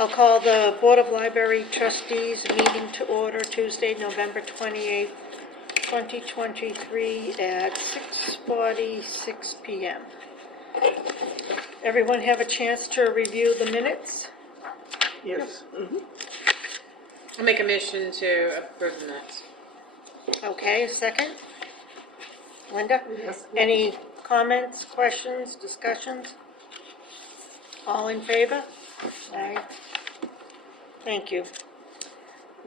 I'll call the Board of Library Trustees meeting to order Tuesday, November 28th, 2023 at 6:46 p.m. Everyone have a chance to review the minutes? Yes. Mm-hmm. I'll make a motion to approve the minutes. Okay, a second? Linda? Yes. Any comments, questions, discussions? All in favor? Aye. Thank you.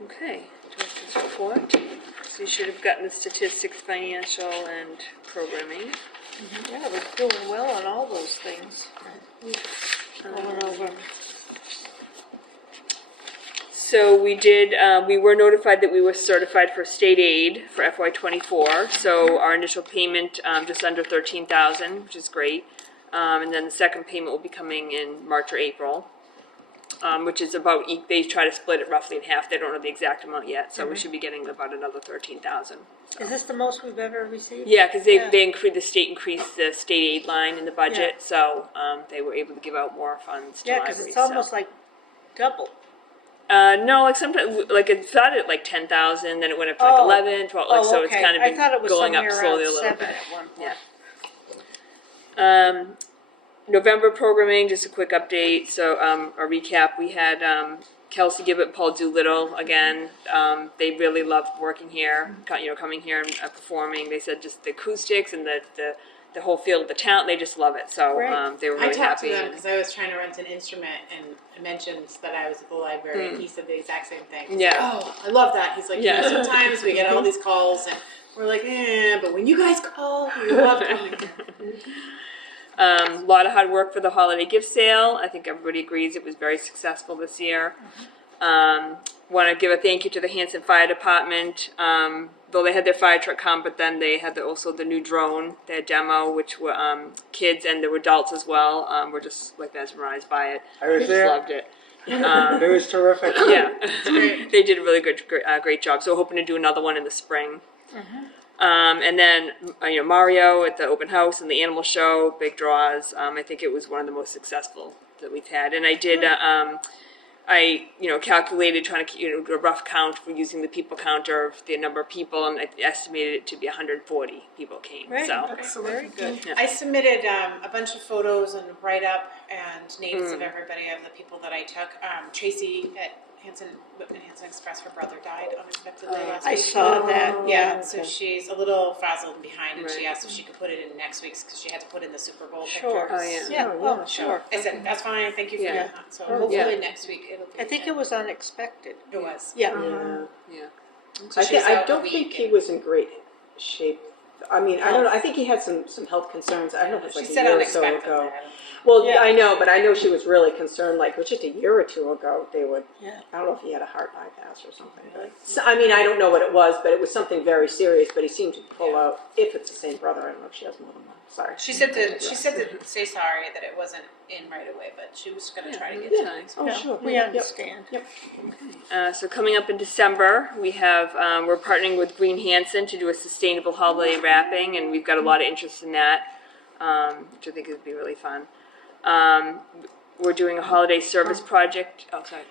Okay, director's report. So you should have gotten the statistics, financial, and programming. Yeah, we're doing well on all those things. Going over. So we did, we were notified that we were certified for state aid for FY24. So our initial payment, just under $13,000, which is great. And then the second payment will be coming in March or April, which is about, they try to split it roughly in half. They don't know the exact amount yet. So we should be getting about another $13,000. Is this the most we've ever received? Yeah, because the state increased the state aid line in the budget, so they were able to give out more funds to Yeah, libraries. because it's almost like double. No, like sometimes, like it started at like 10,000, then it went up to like 11, 12, like, so it's okay. kind of I been thought it was going up somewhere slowly a around little 7 bit. at one point. Yeah. November programming, just a quick update. So a recap: we had Kelsey Gibbett, Paul Doolittle again. They really loved working here, coming here and performing. They said just the acoustics and the whole feel of the town, they just love it. So they were really I talked happy. to them because I was trying to rent an instrument and I mentioned that I was at the library and he said the exact same thing. He's like, oh, I love that. He's like, sometimes we get all these calls and we're like, but when you guys call, we love coming. A lot of hard work for the holiday gift sale. I think everybody agrees it was very successful this year. Want to give a thank you to the Hanson Fire Department. Though they had their fire truck come, but then they had also the new drone, their demo, which were kids and there were adults as well. Were just like mesmerized by it. I was Just there. loved it. It was terrific. Yeah, they did a really great job. So hoping to do another one in the spring. And then Mario at the open house and the animal show, big draws. I think it was one of the most successful that we've had. And I did. I calculated trying to do a rough count for using the people counter of the number of people, and I estimated it to be 140 people came. Right. So Excellent. Very good. Yeah. I submitted a bunch of photos and write-up and names of everybody of the people that I took. Tracy at Whitman Hanson Express, her brother died unexpectedly last I week. saw that. Yeah, so she's a little frazzled behind, and she Right. asked if she could put it in next week's because she had to put in the Super Bowl Sure. pictures. Yeah. Oh, Oh, sure. I said, that's fine, thank you for Yeah. that. So hopefully Yeah. next week it'll be. I think it was unexpected. It was. Yeah. yeah. So she was I out a don't week think he and- was in great shape. I mean, I don't know. I think he had some health concerns. I don't know if it's like She a said year or so unexpected. ago. that. Well, Yeah. I know, but I know she was really concerned. Like, it was just a year or two ago. They would. Yeah. I don't know if he had a heart bypass or something. But I mean, I don't know what it was, but it was something very serious. But he seemed to pull out. If it's the same brother, I don't know if she has more than one. Sorry. She said to say sorry that it wasn't in right away, but she was going to try to get Yeah. to it. Oh, No, sure. we Yep. understand. Yep. So coming up in December, we have we're partnering with Green Hanson to do a sustainable holiday wrapping, and we've got a lot of interest in that, which I think would be really fun. We're doing a holiday service project. Oh, sorry.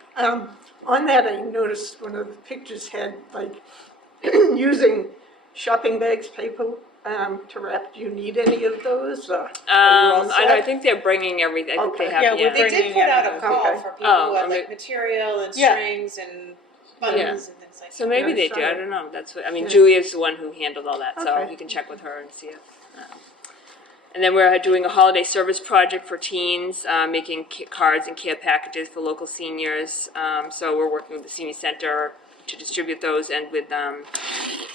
On that, I noticed one of the pictures had like using shopping bags, paper to wrap. Do you need any of those? Are you all I set? think they're bringing everything. I think Okay. they have. Yeah, we're They did put out a Okay. call for people Oh, who had okay. like material and Yeah. strings and buttons and things like So that. maybe Yeah, they do. I sorry. don't know. That's what I mean. Yeah. Julia's the one who handled all that, so Okay. you can check with her and see if. And then we're doing a holiday service project for teens, making cards and care packages for local seniors. So we're working with the senior center to distribute those, and with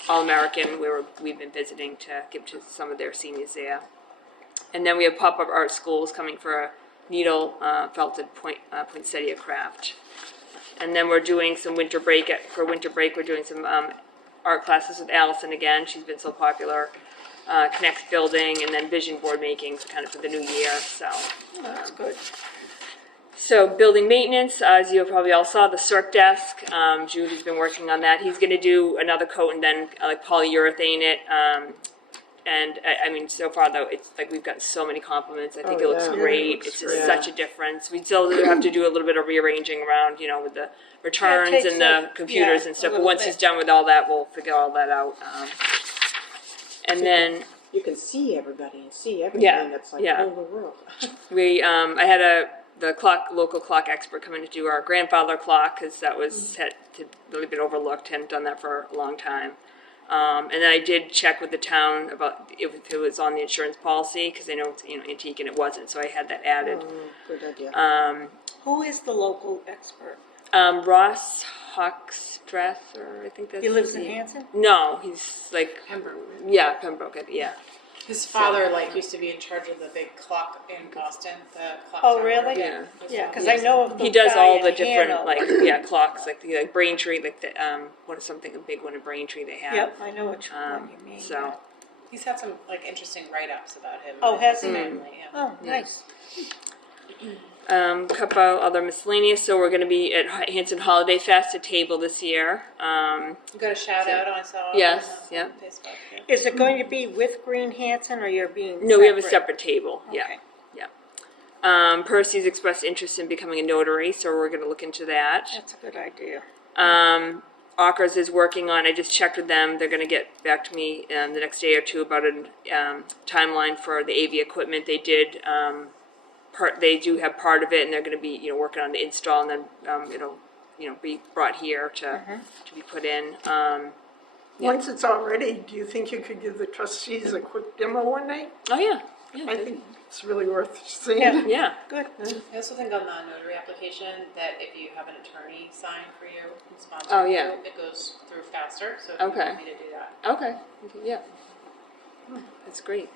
All American, where we've been visiting to give to some of their seniors there. And then we have pop-up art schools coming for a needle felted poinsettia craft. And then we're doing some winter break. For winter break, we're doing some art classes with Allison again. She's been so popular. Connect building, and then vision board making, kind of for the new year. So That's good. So building maintenance, as you probably all saw, the circ desk. Julie's been working on that. He's going to do another coat and then like polyurethane it, And I mean, so far though, it's like we've gotten so many compliments. I think Oh, it looks yeah. great. Yeah, it looks It's great. just such a difference. We still have to do a little bit of rearranging around, with the returns takes and the a- computers yeah, and a stuff. But little once bit. he's done with all that, we'll figure all that out. And then You can see everybody and see everything. Yeah, It's like yeah. the whole world. I had the local clock expert come in to do our grandfather clock, because that was had really been overlooked, hadn't done that for a long time. And then I did check with the town about if it was on the insurance policy, because I know it's antique and it wasn't, so I had that added. Good idea. Who is the local expert? Ross Hockstrather, I think that's He lives in his name. Hanson? No, he's like Pembroke. Pembroke, yeah. His father used to be in charge of the big clock in Boston, the clock Oh, tower. really? Yeah. Yeah, because I know of the He does guy all the in different Hanover. clocks, like Braintree, like the a big one in Braintree they have. Yep, I know which one you mean. So He's had some interesting write-ups about him. Oh, and has his he? family, yeah. Oh, nice. couple other miscellaneous. So we're going to be at Hanson Holiday Fest, a table this year. You got a shout out I saw Yes, on yeah. Facebook. Yeah. Is it going to be with Green Hanson, or you're being No, we have a separate table. Yeah. Okay. Percy's expressed interest in becoming a notary, so we're going to look into that. That's a good idea. Akers is working on, I just checked with them, they're going to get back to me the next day or two about a timeline for the AV equipment. They did, they do have part of it, and they're going to be, working on the install, and then it'll, be brought here to be put in. Once it's all ready, do you think you could give the trustees a quick demo one night? Oh, yeah. I think it's really worth seeing. Yeah. Yeah. Good. I also think on the notary application that if you have an attorney sign for you and sponsor Oh, you, yeah. it goes through faster. So if Okay. you want me to do that. Okay. Yeah. That's great.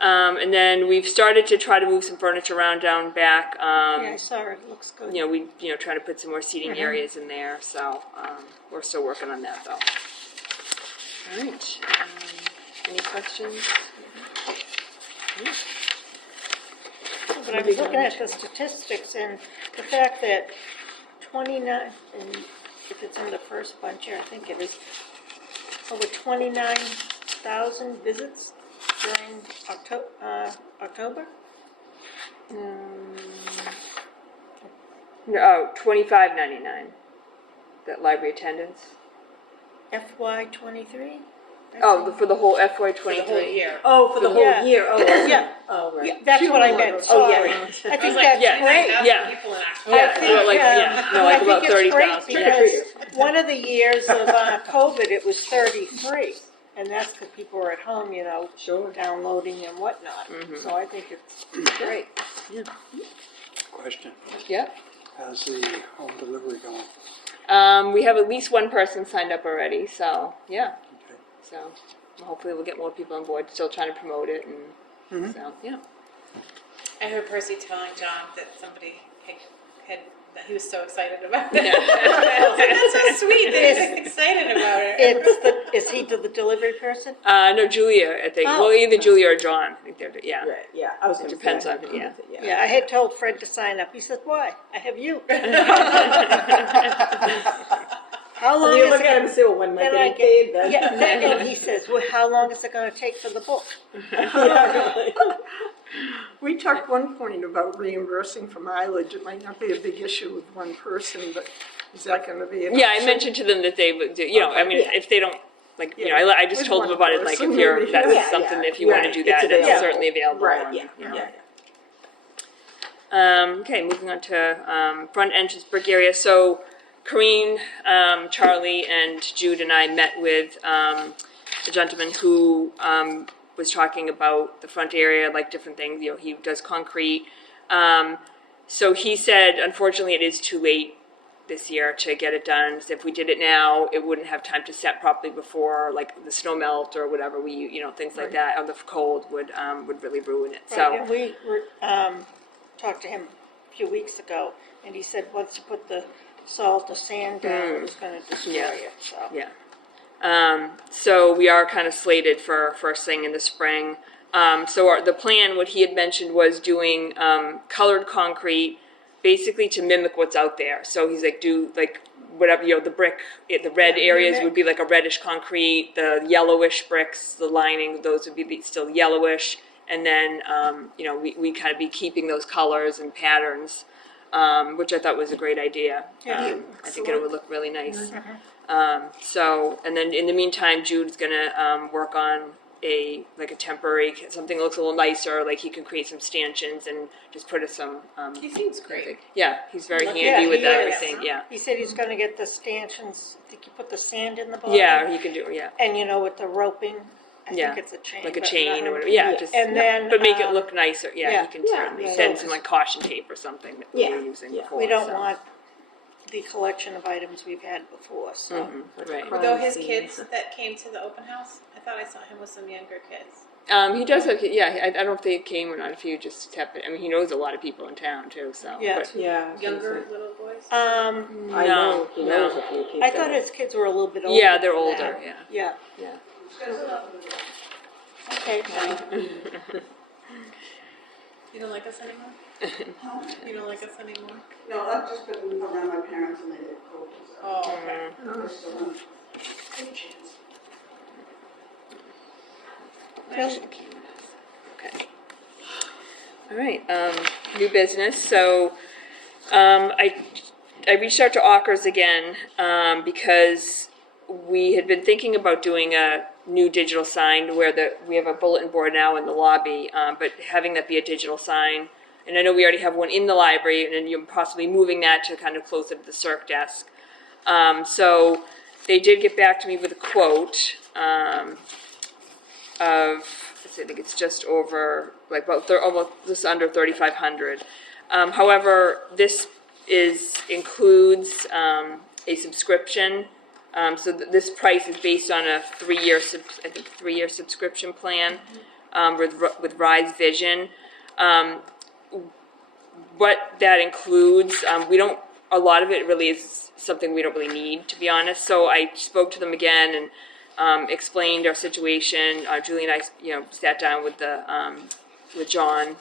And then we've started to try to move some furniture around down back. Yeah, I saw it. It looks good. We trying to put some more seating areas in there. So we're still working on that though. All right. Any questions? But I was looking at the statistics, and the fact that 29, and if it's in the first bunch here, I think it is, over 29,000 visits during October? No, $25.99. That library attendance. FY '23? Oh, for the whole FY For the whole '23. year. Oh, for the whole Yeah. year. Oh, Yeah. Oh, right. Yeah, that's what I meant, Oh, sorry. yeah. I I think was that's yeah, great. 29,000 Yeah. people in October. I Yeah, think, about like I think about it's 30,000. great because one of the years of COVID, it was 33, and that's because people were at home, Sure. downloading and whatnot. So I think it's great. Question, Yeah. how's the home delivery going? We have at least one person signed up already. So yeah. Okay. So hopefully we'll get more people on board. Still trying to promote it, and so yeah. I heard Percy telling John that somebody had that he was so excited about it. I was like, that's so sweet that he's excited about it. Is he the delivery person? No, Julia. I think. Oh. Well, either Julia or John. I think they're yeah. Right, yeah. I was It going to depends say. on- yeah. Yeah, I had told Fred to sign up. He said, "Why? I have you." How long And you is look it? at him and say, well, when am I Then I getting paid then? Yeah, and he says, "Well, how long is it going to take for the book?" Yeah, really. We talked one point about reimbursing for mileage. It might not be a big issue with one person, but is that going to be an Yeah, I option? mentioned to them that they would do. I mean, Yeah. if they don't. Like, Yeah. I just With told them one about it, like, person, if you're, maybe. that's Yeah, something, yeah. if you want to Right, do it's that, it's available. certainly available. Right, and, yeah, you know. yeah. Okay, moving on to front entrance brick area. So Corrine, Charlie, and Jude and I met with a gentleman who was talking about the front area, like different things. He does concrete. So he said, unfortunately, it is too late this year to get it done. So if we did it now, it wouldn't have time to set properly before, like the snow melt or whatever things like that, or the cold would really ruin it. Right, So and we talked to him a few weeks ago, and he said once you put the salt or sand down, it was going to destroy Yeah. it. So yeah. So we are kind of slated for first thing in the spring. So the plan, what he had mentioned, was doing colored concrete, basically to mimic what's out there. So he's like, whatever, the brick, the red areas would be like a reddish concrete, the yellowish bricks, the lining, those would be still yellowish. And then, we kind of be keeping those colors and patterns, which I thought was a great idea. Yeah. I think it would look really nice. And then in the meantime, Jude's gonna work on a temporary, something that looks a little nicer, like he can create some stanchions and just put some. He seems great. Yeah, he's very Yeah, handy with he is. everything. Yeah. He said he's gonna get the stanchions, I think you put the sand in the bottom. Yeah, he can do. Yeah. And with the roping, I Yeah. think it's a chain. Like a but chain not or whatever. a- Yeah, just And then. but make it look nicer. Yeah, yeah. he can Yeah, certainly yeah, send yeah. some like caution tape or something that we Yeah, were using yeah. before. We don't so. want the collection of items we've had before, so. Right. Were those his Crime kids scenes. that came to the open house? I thought I saw him with some younger kids. He does have, yeah, I don't know if they came or not, if he just kept it. I mean, he knows a lot of people in town too, so. Yeah. but- Yeah. I was gonna Younger say. little boys? I No, know he knows no. a few people. I thought his kids were a little bit older. Yeah, they're than older, that. yeah. Yeah, Yeah. okay, fine. You don't like us anymore? You don't like us anymore? No, I've just been around my parents and they did cold. Oh, okay. I still have a chance. Okay. All right, new business. So, I reached out to Ockers again, because we had been thinking about doing a new digital sign where we have a bulletin board now in the lobby, but having that be a digital sign. And I know we already have one in the library, and then you're possibly moving that to kind of closer to the circ desk. So they did get back to me with a quote of, I think it's just over, like about almost just under 3,500. However, this includes a subscription. So this price is based on a 3-year subscription plan with Rise Vision. What that includes, a lot of it really is something we don't really need, to be honest. So I spoke to them again and explained our situation. Julie and I, sat down with John,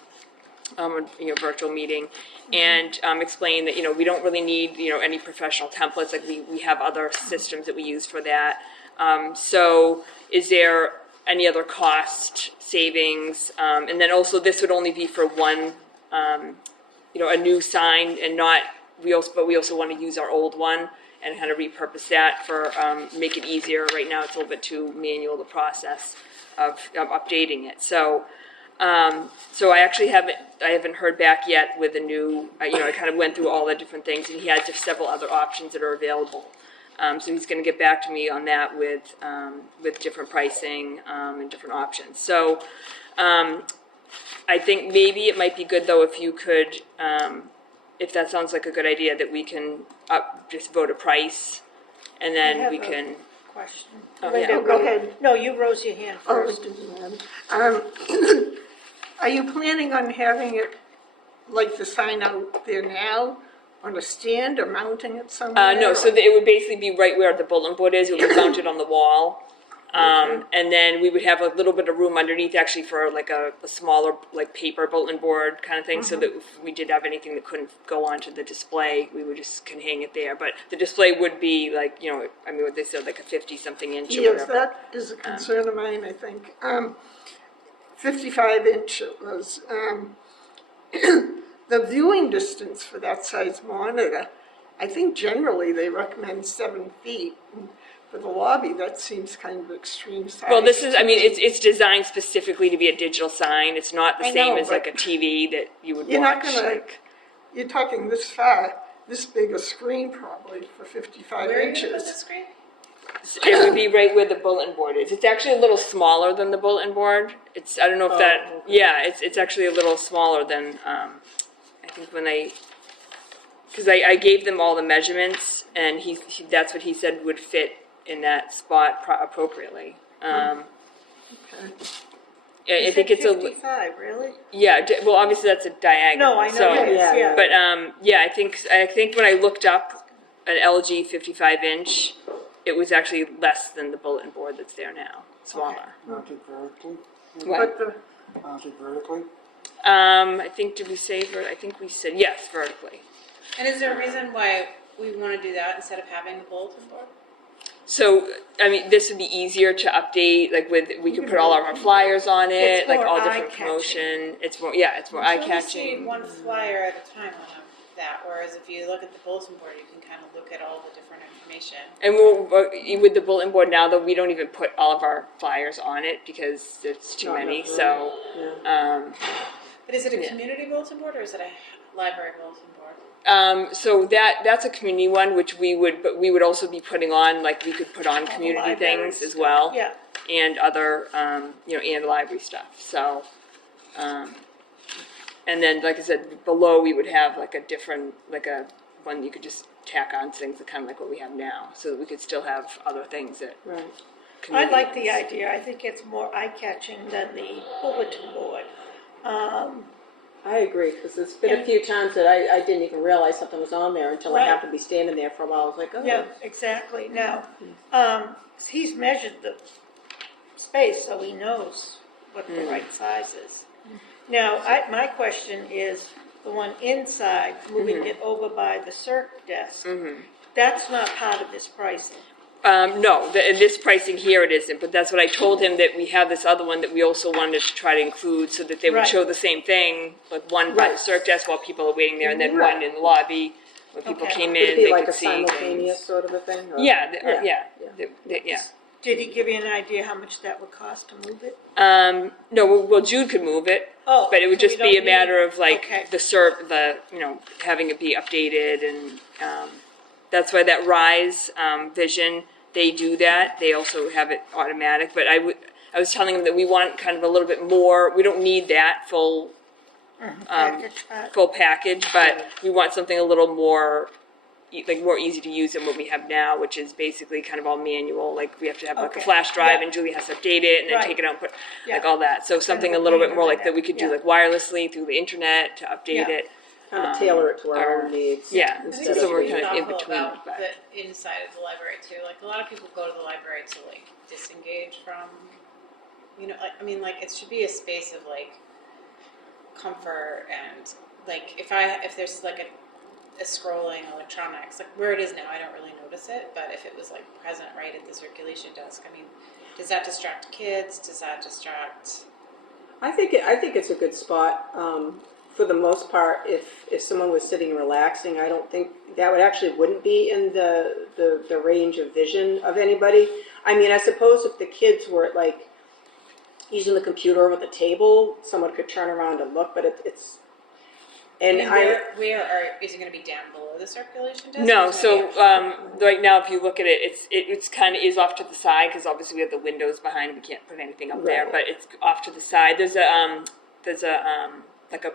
virtual meeting, and explained that we don't really need any professional templates. Like we have other systems that we use for that. So is there any other cost savings? And then also this would only be for one, a new sign, and not but we also want to use our old one and kind of repurpose that for make it easier. Right now it's a little bit too manual, the process of updating it. So I actually haven't heard back yet with the new. I kind of went through all the different things, and he had just several other options that are available. So he's going to get back to me on that with different pricing and different options. So I think maybe it might be good though if you could, if that sounds like a good idea, that we can just vote a price, and I then have we a can. Question. Oh, Linda, yeah. Go ahead. No, you rose your hand Oh, first. it doesn't matter. Are you planning on having it, like the sign out there now, on a stand or mounting it somewhere? No, so it would basically be right where the bulletin board is. It would be mounted on the wall. And then we would have a little bit of room underneath actually for like a smaller like paper bulletin board kind of thing, so that if we did have anything that couldn't go onto the display, we would just can hang it there. But the display would be like, what they said, like a 50-something inch or Yes, whatever. that is a concern of mine, I think. 55-inch it was. The viewing distance for that size monitor, I think generally they recommend 7 feet. For the lobby, that seems kind of extreme size. Well, this is, it's designed specifically to be a digital sign. It's not the I same know, as like but a TV that you would You're not watch. gonna, you're talking this far, this big a screen probably for 55 Where are you inches. gonna put the screen? It would be right where the bulletin board is. It's actually a little smaller than the bulletin board. I don't know if that, yeah, it's actually a little smaller than, I think because I gave them all the measurements, and that's what he said would fit in that spot appropriately. Okay. I think it's 55, really? well, obviously that's a diagonal. No, I know so, it is, yeah. But I think when I looked up an LG 55-inch, it was actually less than the bulletin board that's there now, smaller. Mounted vertically? What? But Mounted vertically? I think, did we say I think we said yes, vertically. And is there a reason why we want to do that instead of having a bulletin board? So, I mean, this would be easier to update, like we could put all of our flyers on it, It's like more all different eye-catching. promotion. It's more, it's more So we see eye-catching. one flyer at a time on that, whereas if you look at the bulletin board, you can kind of look at all the different information. And with the bulletin board now, though, we don't even put all of our flyers on it because it's too Not many. enough So, But is it a Yeah. community bulletin board or is it a library bulletin board? so that's a community one, which we would also be putting on, like we could put on the community library things as stuff. well. Yeah. And other, and library stuff. So, and then, like I said, below we would have like a different, like a one you could just tack on things, kind of like what we have now, so that we could still have other things that. Right. I like the idea. I think it's more eye-catching than the bulletin board. I agree, because it's been a few times that I didn't even realize something was on there until I Right. happened to be standing there for a while. I was like, oh. Yeah, exactly. Now, he's measured the space, so he knows what the right size is. Now, my question is, the one inside, moving it over by the circ desk, that's not part of this pricing. No, in this pricing here it isn't, but that's what I told him, that we have this other one that we also wanted to try to include, so that they would Right. show the same thing, like one by the Right. circ desk while people are waiting there, and then Right. one in the lobby when people Okay. came Would in, it be they like could a see simultaneous things. sort of a thing? Or? Yeah, yeah. Did he give you an idea how much that would cost to move it? No, well, Jude could move it, Oh, but it would so we just be a don't matter need- of like okay. having it be updated, and that's why that Rise Vision, they do that. They also have it automatic, but I was telling them that we want kind of a little bit more. We don't need that full package, but we want something a little more more easy to use than what we have now, which is basically kind of all manual. Like we have to have like a Okay. flash drive, Yeah. and Julie has to update it and then Right. take it out and put like Yeah. all that. So something a of a little bit pain more in like the that we neck. could do Yeah. like wirelessly through the internet to update Yeah. it. Kind of tailor it to our or- own needs. yeah. I think Instead we So should of, we're be kind of in thoughtful between, about but- the inside of the library too. Like a lot of people go to the library to like disengage from, like it should be a space of like comfort and like if there's like a scrolling electronics, like where it is now, I don't really notice it, but if it was like present right at the circulation desk, does that distract kids? Does that distract? I think it's a good spot. For the most part, if someone was sitting and relaxing, I don't think that wouldn't be in the range of vision of anybody. I mean, I suppose if the kids were like using the computer with the table, someone could turn around and look, but it's. And Is it going to be down below the circulation desk? No, or is it gonna so right now, if you look at it, it's kind of is off to the side because obviously we have the windows behind. We can't put anything up there, Right. but it's off to the side. There's a like a. Is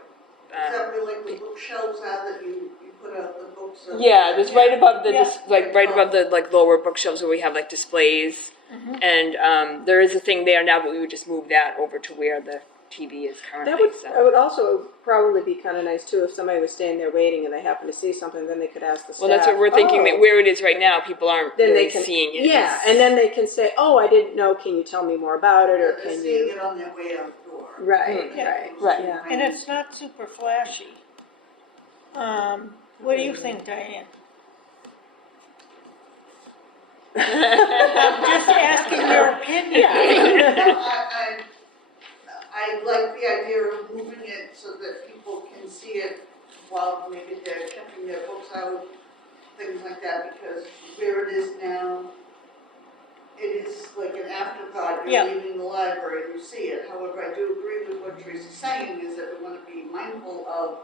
that where like the bookshelves are that you put out the books? Yeah, there's right above the Yeah. right above the lower bookshelves where we have like displays, and there is a thing there now, but we would just move that over to where the TV is currently. that would also probably be kind of nice too if somebody was standing there waiting and they happened to see something, then they could ask the staff. Well, that's what we're thinking. That "Oh." where it is right now, people aren't Then really they can seeing it. Yeah, and then they can say, "Oh, I didn't know. Can you tell me more about it?" Or They're can seeing you? it on their way out the door. Right, Yeah. Right. Yeah. And it's not super flashy. What do you think, Diane? I'm just asking your opinion. I like the idea of moving it so that people can see it while maybe they're checking their books out, things like that, because where it is now, it is like an afterthought, Yeah. you're leaving the library, you see it. However, I do agree with what Teresa's saying, is that we want to be mindful of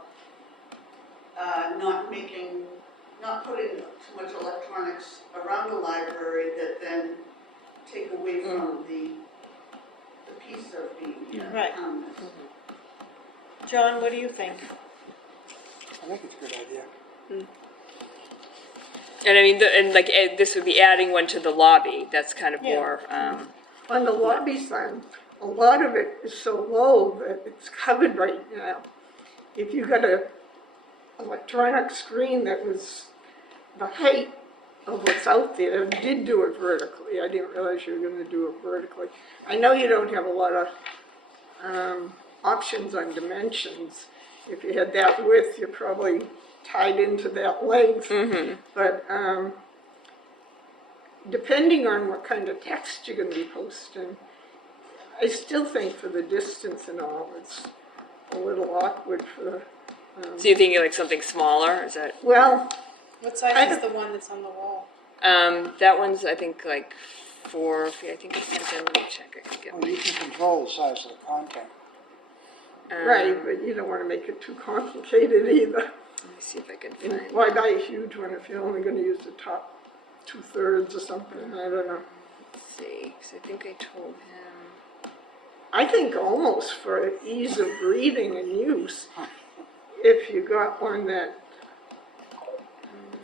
not putting too much electronics around the library that then take away from the piece of being Right. town. John, what do you think? I think it's a good idea. And I mean, this would be adding one to the lobby. That's kind of Yeah. more. On the lobby sign, a lot of it is so low that it's covered right now. If you got a electronic screen that was the height of what's out there, and did do it vertically, I didn't realize you were gonna do it vertically. I know you don't have a lot of options on dimensions. If you had that width, you're probably tied into that length. But depending on what kind of text you're gonna be posting, I still think for the distance and all, it's a little awkward for, So you think like something smaller? Is that? well, What I size is don't- the one that's on the wall? That one's I think like 4 feet. I think it's something. Let me check. I can get Well, you can control the size of the content. right, but you don't wanna make it too complicated either. Let me see if I can And find. why buy a huge one if you're only gonna use the top 2/3 or something, I don't know. Let's see, because I think I told him. I think almost for ease of reading and use, if you got one that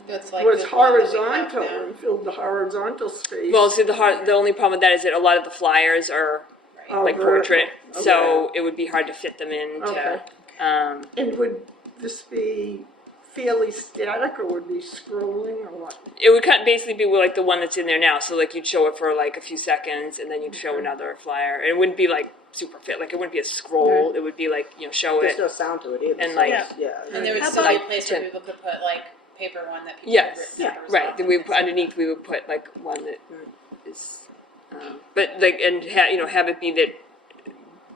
That's like was the one that we have horizontal now. and filled the horizontal space. Well, see, the only problem with that is that a lot of the flyers are Oh, like vertical. portrait, so it would be hard to fit them into. Okay. And would this be fairly static or would be scrolling or what? It would basically be like the one that's in there now. So like you'd show it for like a few seconds, and then you'd show another flyer. It wouldn't be like super fit. Like it wouldn't be a scroll. It would be like show There's it. no sound to it either. And so like- it's- yeah. And there would How still be a about- place where people could put like paper one that people Yes, had written numbers right. off Then we and put, underneath we would put like one that is, but like and have it be that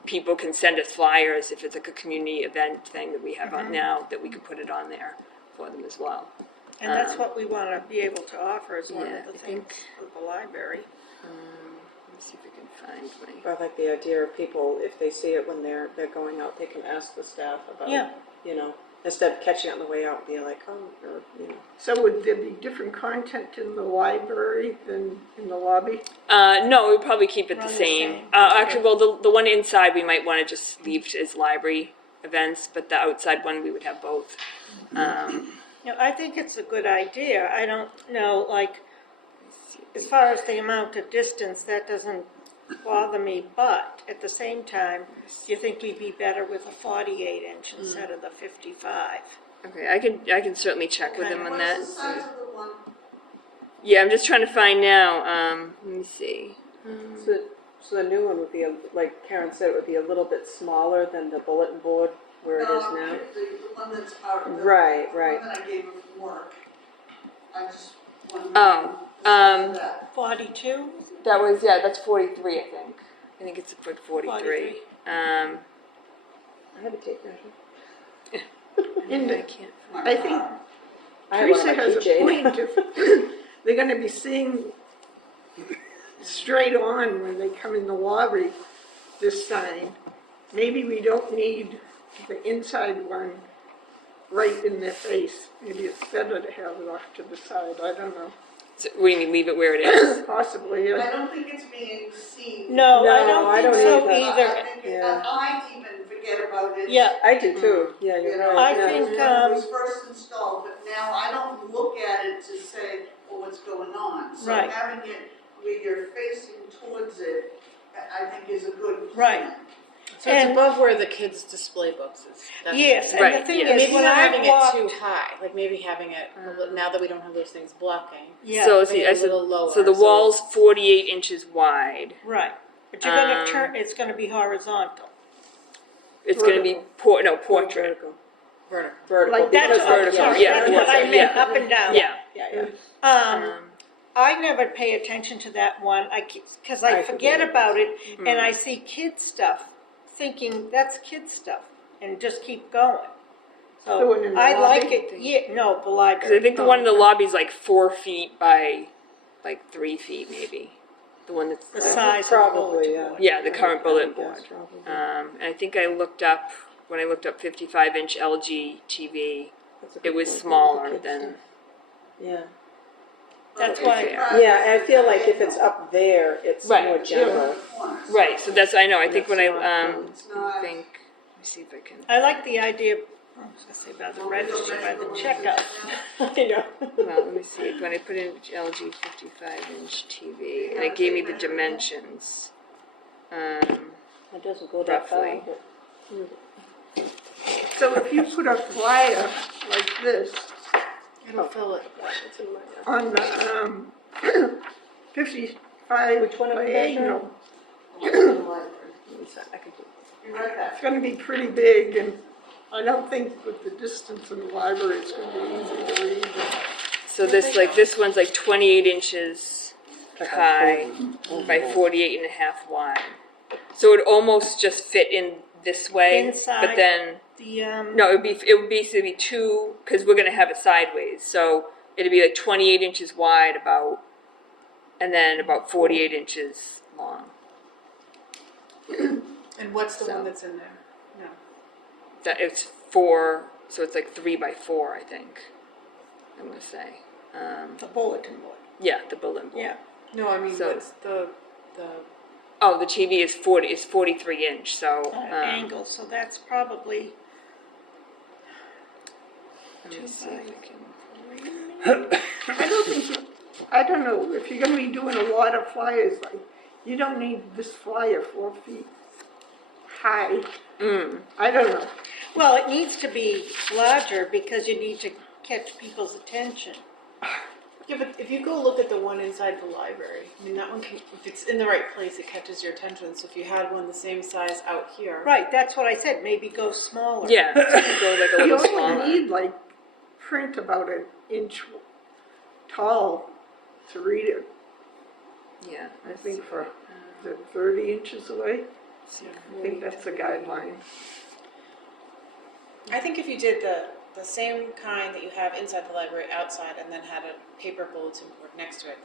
people can send us flyers if it's like a community event thing that we have on now that we could put it on there for them as well. And that's what we want to be able to offer as one yeah, of the I things of the library. Let me see if I can find my. But I like the idea of people, if they see it when they're going out, they can ask the staff about, Yeah. Instead of catching it on the way out, be like, or. So would there be different content in the library than in the lobby? No, we'd probably keep it the Run the same. same. Actually, well, the one inside we might want to just leave as library events, but the outside one we would have both. I think it's a good idea. I don't know, like, as far as the amount of distance, that doesn't bother me, but at the same time, do you think we'd be better with a 48-inch instead of the 55? Okay, I can certainly check with them on that. What's the size of the one? Yeah, I'm just trying to find now. Let me see. So the new one would be, like Karen said, it would be a little bit smaller than the bulletin board where it is No, now. the one that's out of the. Right. The one that I gave her from work. I just wanted to Oh, know the size of that. 42? That was that's 43, I think. I think it's like 43. 43. I had a tape measure. And I can't. I think I had one on Teresa my has a keychain. point. If they're gonna be seeing straight on when they come in the lobby, this sign. Maybe we don't need the inside one right in their face. Maybe it's better to have it off to the side, I don't know. So, we mean leave it where it is. Possibly, I don't think it's being seen. No, No, I I don't think don't so either. either. I think, Yeah. I even forget about it. Yeah, I do too. Yeah, You you're know, right. I yeah. think, when it was first installed, but now I don't look at it to say, well, what's going on. So Right. having it where you're facing towards it, I think is a good Right. plan. So it's And- above where the kids' display books is. That's yes, and the Right, thing yeah. is, Maybe when not I having walked, it too high, like maybe having it, now that we don't have those things blocking. yeah, So Maybe see, a I said little lower, so the so- wall's 48 inches wide. right. But you're gonna Um, turn, it's gonna be horizontal. It's going to be portrait. Vertical. Vertical. Vertical. Like That's because what, vertical, sorry, yeah, that's what I yeah. meant, up and down. Yeah. Yeah. I never pay attention to that one, because I I forget forget. about it, and I see kid stuff, thinking that's kid stuff, and just keep going. The one in So the I like lobby? it, yeah, no, the Because library. I think the one in the lobby is like 4 feet by like 3 feet, maybe. The one that's The size of the Probably, bulletin yeah. board. yeah, the current bulletin I guess, board. probably. And I think I looked up when I looked up 55-inch LG TV. That's a good It was point. smaller Kids than. stuff. Yeah. That's But why- Yeah, and I feel like if it's up there, it's Right. more general. Right. So that's I know. I think when I That's not- think. Let me see if I can. I like the idea, I was gonna say by the register, by the checkout. I know. Well, let me see. When I put in LG 55-inch TV, and it gave me the dimensions. It doesn't go that far. Roughly. but- So if you put a flyer like this It'll fill it. It's in my- on the, 55 Which one are we diagonal, I could do- You read that? it's gonna be pretty big, and I don't think with the distance in the library, it's gonna be easy to read. So this one's like 28 inches high by 48.5 wide. So it would almost just fit in this way, Inside. but then The, no, it would basically be two, because we're gonna have it sideways. So it'd be like 28 inches wide about, and then about 48 inches long. And what's the So. one that's in there? No. That it's 4, so it's like 3 by 4, I think. I'm gonna say, the bulletin board, yeah, the bulletin board. yeah. No, I mean, So- what's the, Oh, the TV is 43 inch. So Angle, so that's probably let me see if I can. I don't know, if you're gonna be doing a lot of flyers, like, you don't need this flyer 4 feet high. I don't know. Well, it needs to be larger because you need to catch people's attention. yeah, but if you go look at the one inside the library, I mean, that one can, if it's in the right place, it catches your attention. So if you had one the same size out here. Right, that's what I said, maybe go smaller. Yeah, so you could go like a You little only smaller. need like print about an inch tall to read it, Yeah, I think for the 30 inches away. Yeah. I think that's a guideline. I think if you did the same kind that you have inside the library outside and then had a paper bulletin board next to it,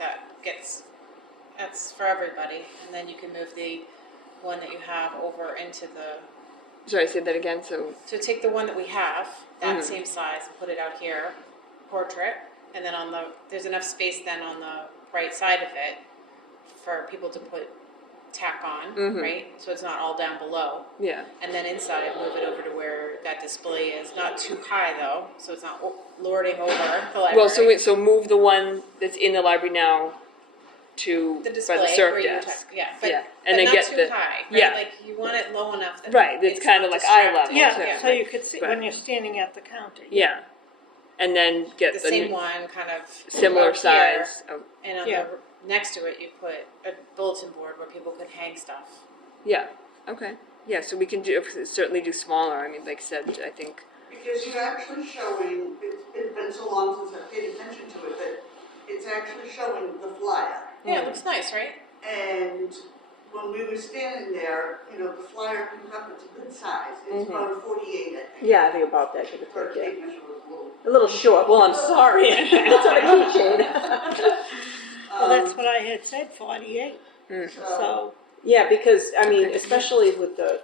that's for everybody. And then you can move the one that you have over into the, Sorry, say that again. So so take the one that we have, that same size, and put it out here, portrait, and then there's enough space then on the right side of it for people to put tack on, right? So it's not all down below. yeah, And then inside, move it over to where that display is. Not too high though, so it's not lording over the library. well, so move the one that's in the library now to the by display the circ where you desk. text, yeah, but, Yeah, but and then not get too the high, right? yeah. Like you want it low enough that Right, it's kinda not like eye distracting. level, Yeah, too. so you could see Right. when you're standing at the counter. Yeah, and then get The the same one, kind of similar out here, size. Of, and on Yeah. the next to it, you put a bulletin board where people could hang stuff. yeah. Okay. Yeah. So we can certainly do smaller. I mean, like I said, I think. Because you're actually showing, it's been so long since I've paid attention to it, that it's actually showing the flyer. Yeah, it looks nice, right? And when we were standing there, the flyer comes up, it's a good size. It's about a 48, I think. Yeah, I think about that, give or Or take, yeah. tape measure was a little. A little short, well, I'm sorry, it's on a keychain. Well, that's what I had said, 48, so, Yeah, because, I mean, especially with the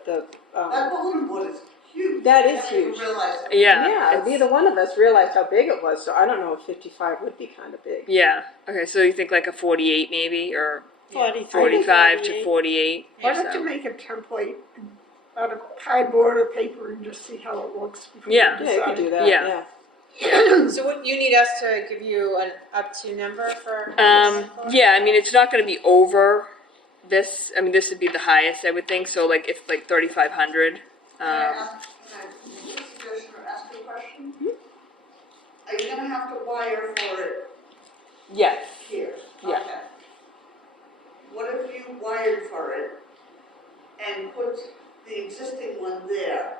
That bulletin board is huge. That is I never even huge. realized it. Yeah. yeah, it's- neither one of us realized how big it was, so I don't know if 55 would be kind of big. Yeah. Okay. So you think like a 48 maybe, or 43, 45 to 48. 48. Why or don't so. you make a template out of cardboard or paper and just see how it looks before Yeah. you Yeah, you could decide? do that, Yeah. yeah. So what you need us to give you an up to number for? Yeah. I mean, it's not going to be over this. I mean, this would be the highest I would think. So like if like 3,500. Can I make a suggestion or ask you a question? Are you gonna have to wire for it Yes. here? Yeah. Okay. What if you wired for it and put the existing one there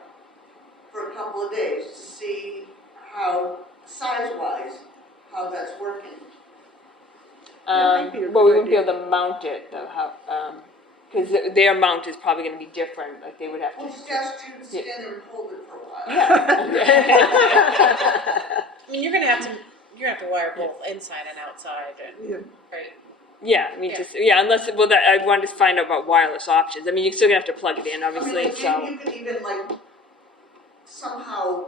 for a couple of days to see how, size-wise, how that's working? might be a Well, we good wouldn't be able to mount it though. How? Because their mount is probably going to be different. Like they would have to. Well, suggest you stand there and hold it for a while. I mean, you're gonna have to wire both inside and outside, and Yeah. right. Yeah, I mean, Yeah. just unless I wanted to find out about wireless options. I mean, you're still gonna have to plug it in, I mean, obviously. like, So you can even somehow,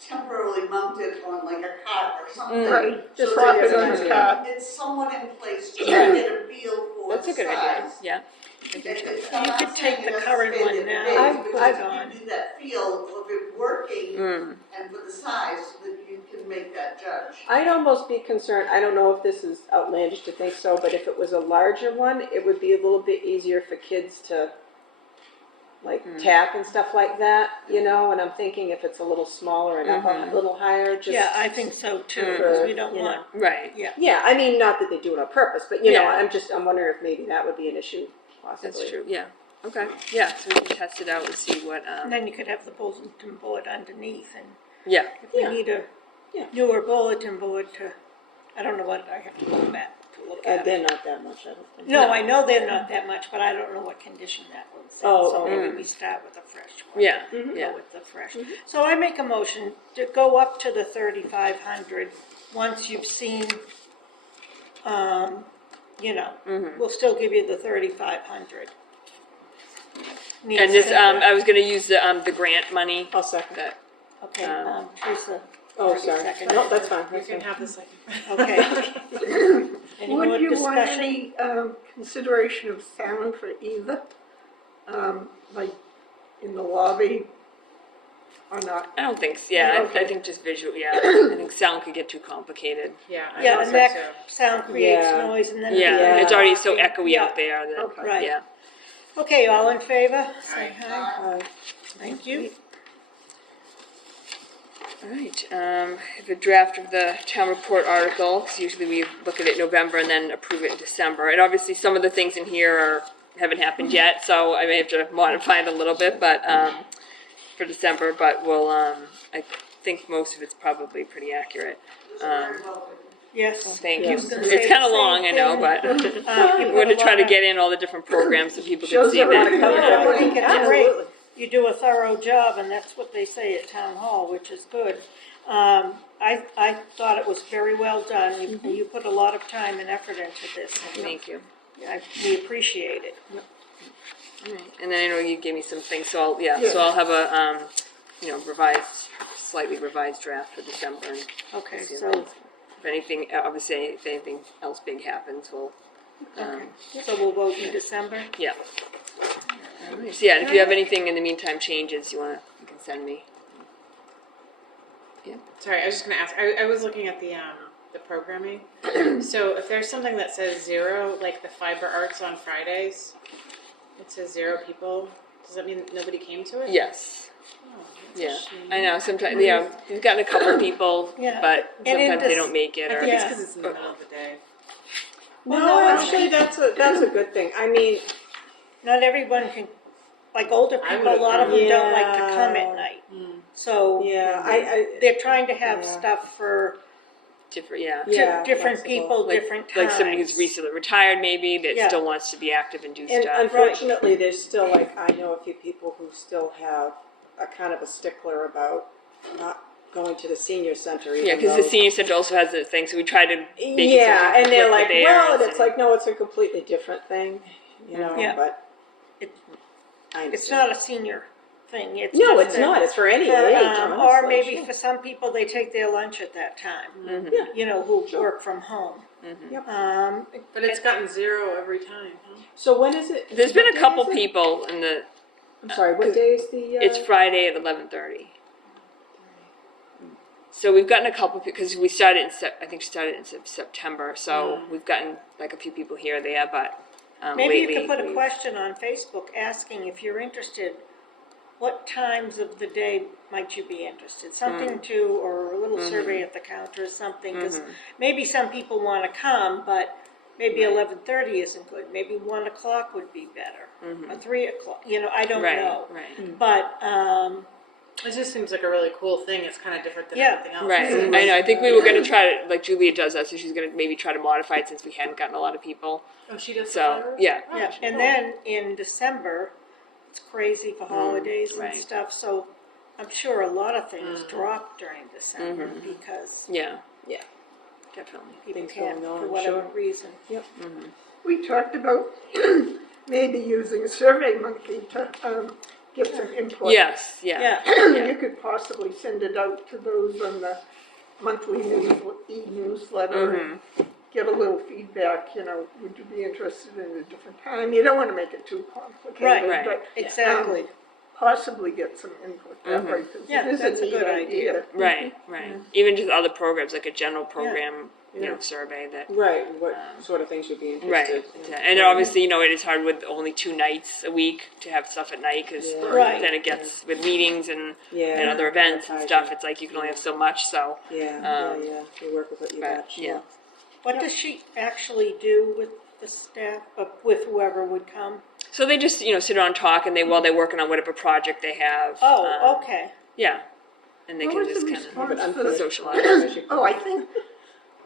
temporarily mount it on like a cot or something. Right, just So wrap that it on it's- the card. It's somewhat in place to Yeah. get a feel for that's a good idea. size. Yeah. I think so. I'm You not could take saying the it has to current stay one there for now days, and but put if it on. you do that feel of it working and for the size, so that you can make that judge. I'd almost be concerned, I don't know if this is outlandish to think so, but if it was a larger one, it would be a little bit easier for kids to tack and stuff like that, and I'm thinking if it's a little smaller and up a little higher, just. Yeah, I think so too, because we don't You want, Right. Yeah, I mean, not that they do it on purpose, but Yeah. I'm wondering if maybe that would be an issue, possibly. That's true. Yeah. Okay, yeah, so we can test it out and see what, And then you could have the bulletin board underneath, and yeah, if we Yeah. need a Yeah. newer bulletin board to, I don't know what, I have to go back to look at They're it. not that much, I don't think. No, I know they're not that much, but I don't know what condition that one's in, Oh, so oh, maybe mm. we start with a fresh one. yeah, Mm-hmm. yeah. Go with the fresh. So I make a motion to go up to the 3,500 once you've seen, we'll still give you the 3,500. Need a And this, second? I was gonna use the grant money. I'll second. That, Okay, um, Teresa. Oh, already sorry. seconded. No, that's fine, You that's can fine. have the second. Okay. Any more Would you want discussion? any consideration of sound for either? Like in the lobby or not? I don't think, yeah, I Okay. think just visual, yeah, I think sound could get too complicated. Yeah, I Yeah, think and so that too. sound creates Yeah. noise and then. Yeah, Yeah. it's already so echoey Yeah. out there that, Okay. Right. yeah. Okay, all in favor? Say Aye. aye. Thank you. All right, the draft of the town report article, 'cause usually we look at it in November and then approve it in December. And obviously, some of the things in here haven't happened yet, so I may have to modify it a little bit, but, for December, but we'll, I think most of it's probably pretty accurate. Very well written. Yes. Thank Yeah. you. I was gonna say It's the kind of same long, I know, thing. but You we're put going a to try lot to of- get in all the different programs so people can Shows see everyone that. coming. Yeah, I think it's great. Absolutely. You do a thorough job, and that's what they say at town hall, which is good. I thought it was very well done. You put a lot of time and effort into this, and Thank you. we appreciate it. All right. And then I know you gave me some things, so I'll, Yeah. so I'll have a, slightly revised draft for December. And Okay, see so, if anything, obviously, if anything else big happens, we'll, so we'll vote in December? yeah. All right. So yeah, and if you have anything in the meantime changes, you can send me. Sorry, I was just gonna ask. I was looking at the programming. So if there's something that says 0, like the fiber arts on Fridays, it says 0 people. Does that mean nobody came to it? Yes. Oh, that's a Yeah. shame. I know. Sometimes, yeah, we've gotten a couple people, Yeah. but And in sometimes they this- don't make it. I Or think it's Yeah. because it's in the middle of the day. No, actually, that's a good thing. I mean, Not everyone can, like older I people, a would've lot of them don't gone. like to come Yeah. at night. So yeah, I they're trying to have Yeah. stuff for different, yeah. Yeah, different flexible. people, Like, different times. like somebody who's recently retired, maybe that Yeah. still wants to be active and do And stuff. unfortunately, there's still, like, I know a few people who still have a kind of a stickler about not going to the senior center. Yeah, even because the though- senior center also has a thing, so we try to make it so Yeah, you and they're click like, with well, theirs and it's like, no, it's a completely different thing, you know, Yeah. but It- I It's understand. not a senior thing. It's No, just it's a- not, it's for any for, age, or honestly, maybe sure. for some people, they take their lunch at that time, Mhm. Yeah. you know, who Sure. work from home. Yep. But it's gotten 0 every time. Huh? So when is it? There's been what a day couple is it? people in the. I'm sorry, what day is the? It's Friday at 11:30. So we've gotten a couple because we started I think she started in September. So we've gotten like a few people here or there, but Maybe lately you could put a we've- question on Facebook asking if you're interested, what times of the day might you be interested? Something to, or a little survey at the counter or something, because maybe some people want to come, but maybe 11:30 isn't good. Maybe 1 o'clock would be better, or 3 o'clock, you know, I don't Right, know. right. But, It just seems like a really cool thing. It's kind of different than Yeah. everything else. Right, I know. I think we were going to try to, like Julia does that, so she's going to maybe try to modify it since we hadn't gotten a lot of people. Oh, she does. the So fireworks? yeah, Oh, yeah, and cool. then in December, it's crazy for holidays and right. stuff, so I'm sure a lot of things drop during December because yeah, Yeah. definitely. people Things can't, going on, for whatever sure. reason. We talked about maybe using SurveyMonkey to get some input. Yes, yeah. Yeah, You could possibly send it out to those on the monthly e-newsletter and get a little feedback, you know, would you be interested in a different time? You don't want to make it too complicated, Right. but exactly. possibly get some input that way, because Yeah, it is that's a a neat good idea. Right, right. Even just other programs, like a general program, you Yeah. know, survey that. Right, what sort of things you'd be Right, interested in. and then obviously, you know, it is hard with only 2 nights a week to have stuff at night because Yeah. Right. then it gets with meetings and Yeah. other events and stuff. It's like you can only have so much. So, Yeah, yeah, you work with what you but got, sure. yeah. What does she actually do with the staff, with whoever would come? So they just, sit around and talk, and while they're working on whatever project they have. Oh, okay. Yeah, and they What can was just the kind response of for the- socialize. Oh, I think,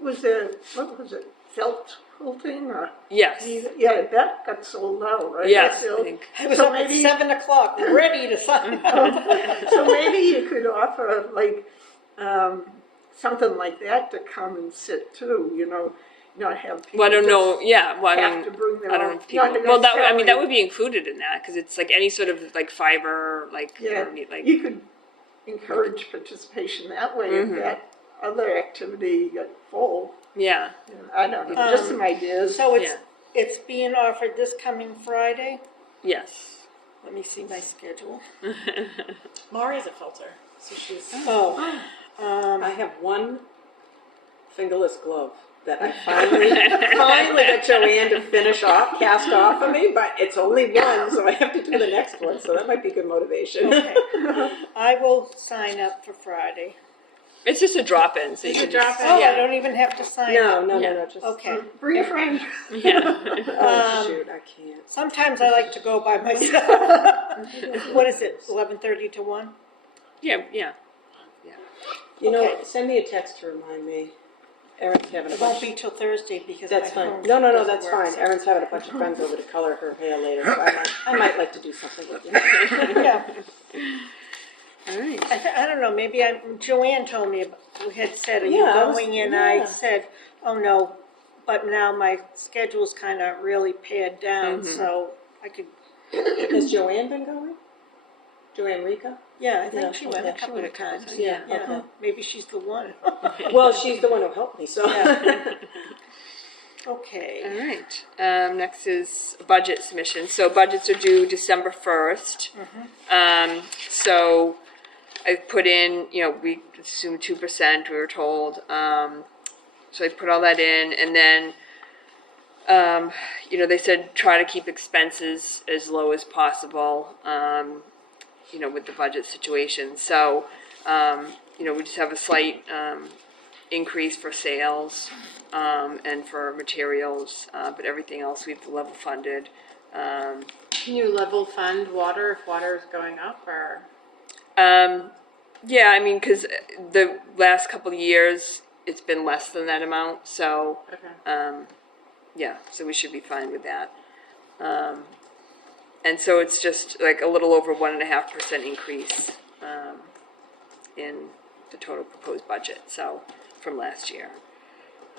was it, what was it, felt quilting or? Yes. Yeah, that got sold out, right? Yes, So- I think. I was So up at maybe- 7 o'clock, ready to sign up. So maybe you could offer like, something like that to come and sit too, not have people Well, I don't just know. Yeah. Well, I have mean, to bring their I don't own. know if people. not Well, that necessarily- would be included in that because it's like any sort of like fiber, like Yeah, like. you could encourage participation that way if that other activity got full. Yeah. I don't know, just some ideas. So Yeah. it's being offered this coming Friday? Yes. Let me see my schedule. Mari's a filter, so she's. Oh, I have one fingerless glove that I finally got Joanne to cast off for me, but it's only one, so I have to do the next one, so that might be good motivation. okay. I will sign up for Friday. It's just a drop-in, so you It's a can just. drop-in. Oh, Yeah. I don't even have to sign up. No, Yeah. just. Okay. Bring a friend. Yeah. Oh, shoot, I can't. Sometimes I like to go by myself. What is it, 11:30 to 1? Yeah. Yeah. You know, Okay. send me a text to remind me. Erin's having a It won't bunch. be till Thursday because That's my fine. phone No, doesn't that's work. fine. Erin's having a bunch of friends over to color her hair later, so I might like to do something with you. Yeah. All right. I don't know, maybe Joanne told me, we had said, are you Yeah, I was- going? And I yeah. said, oh, no, but now my schedule's kind of really pared down, so I could, Has Joanne been going? Joanne Rika? yeah, I Yeah, think she went a okay. couple of times. Yeah, okay. Maybe she's the one. Well, she's the one who helped me, so. Yeah. All Okay. right. Next is budget submission. So budgets are due December 1st. So I put in, we assume 2%, we were told. So I put all that in, and then, they said try to keep expenses as low as possible, with the budget situation. So, we just have a slight increase for sales and for materials, but everything else we've level funded. Can you level fund water if water is going up, or? Yeah, I mean, because the last couple of years, it's been less than that amount, so, Okay. yeah, so we should be fine with that. And so it's just like a little over 1.5% increase in the total proposed budget, so, from last year,